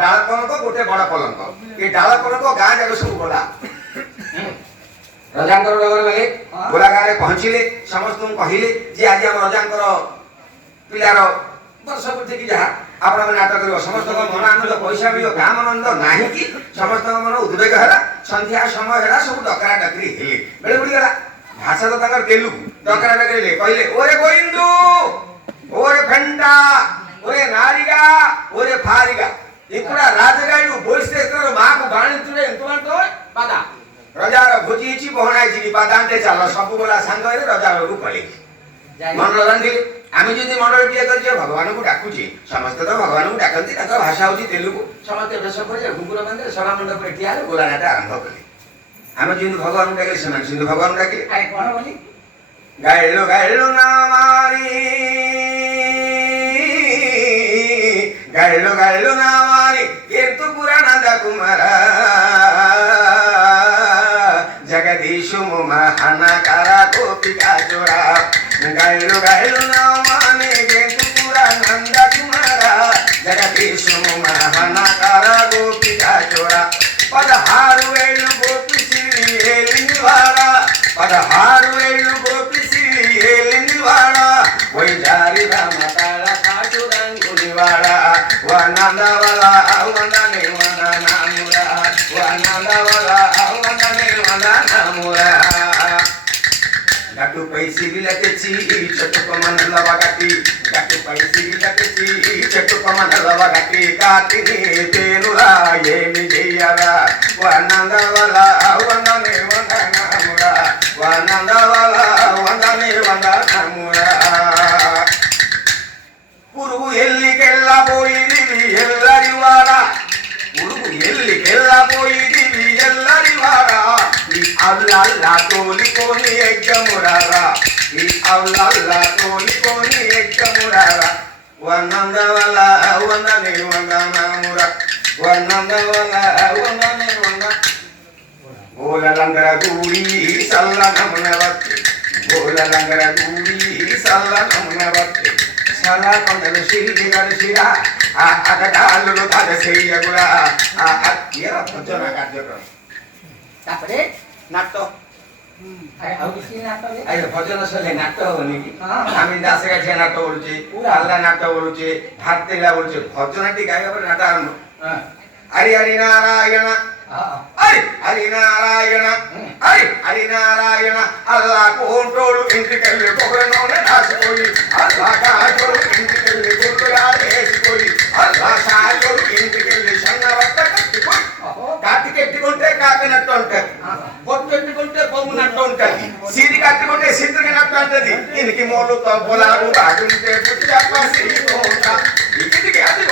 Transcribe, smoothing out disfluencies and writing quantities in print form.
डाल पलंक गोटे बड़ पलंक ये डाल पलंक गाँ जाक सब गला रजांकर डगर गले गोला गाँव में पहुँचले समस्त कहले जे आज आम रजांकर पिलार वर्ष पूर्ति की जहाँ आप नाटक कर समस्त मन आनंद पैसा मिल गाँ आनंद ना कि समस्त मन उद्वेग है संध्या समय है सब डकरा डकरी हेले बेले बुड़ी गला भाषा तो तंगर तेलुगु डकरा डकरी कहले ओरे गोविंदू ओरे फेंटा ओरे नारिगा ओरे फारिगा इकड़ा राजगायु बोइसे कर मां को बाणी तुरे इंतमान तो पादा रजार भोजीची बहणायची पादांते चाल सब बोला संग रे रजार को पले मनोरंजन दिले आमी जदि मंडल टिया कर भगवान को डाकुची समस्त तो भगवान को डाकंती ताका भाषा होची तेलुगु समस्त बेस पर गुंगुर बंदे सभा मंडप रे टिया गोला नाटा आरंभ कले आमी जदि भगवान डाके समान सिंधु भगवान डाके आइ कोन बोली गाइलो गाइलो नामारी गाइलो गाइलो नामारी केतु पुराण दा कुमारा जगदीश महाना कारा गोपिका जोड़ा गाइलो गाइलो नामानी केतु पुराण दा कुमारा जगदीश महाना कारा गोपिका जोड़ा पदहारु वेणु गोपी श्री हेलिनिवाड़ा पदहारु वेणु गोपी श्री हेलिनिवाड़ा वही जारी राम तारा काटू रंगुनिवाड़ा वनंदवला वंदने वंदनामुरा वनंदवला वंदने वंदनामुरा गट्टू पैसी गिलतेची चटुक मन लवगटी गट्टू पैसी गिलतेची चटुक मन लवगटी काटिनी तेनुरा येमी जयरा वनंदवला वंदने वंदनामुरा वनंदवला वंदने वंदनामुरा पुरुगु एल्लिकेल्ला पोयिदिवि एल्लरिवाड़ पुरुगु एल्लिकेल्ला पोयिदिवि एल्लरिवाड़ नी अल्लल्ला तोलिकोनि एग्गमुरारा नी अल्लल्ला तोलिकोनि एग्गमुरारा वनंदवला वंदने वंदनामुरा वनंदवला वंदने वंदना गोललंगर गूड़ी सल्लनमुनवत्ति गोललंगर गूड़ी सल्लनमुनवत्ति साला कंदल शिल्ली गरशिरा आका डालुलो धाले सेया गुरा ये भजन कार्यक्रम तापरे नाट्य आय आउ किसी नाट्य आय भजन सले नाट्य होनी की आमी दासे का नाट्य बोलुचे अल्ला नाट्य बोलुचे भारतेला बोलुचे भजनटी गायब नाट्य आरंभ हरि हरि नारायण हरि हरि नारायण हरि हरि नारायण अल्लाह कोंट्रोल इंटिकल कोगनोने दासकोई अल्लाह काटोल इंटिकल कोगलादेसकोई अल्लाह सायोल इंटिकल सन्नवत्त कट्टिकोई काटी कट्टिकोंटे काकनट्टु अंटది పొట్టెట్టుకుంటే బొమ్మునట్టు ఉంటది సిరి కట్టుకుంటే సిద్ధినట్టు అంటది దీనికి మూలతో పొలాలు బాగుంటే పుట్టప్ప సిరితోట ఇదికి అది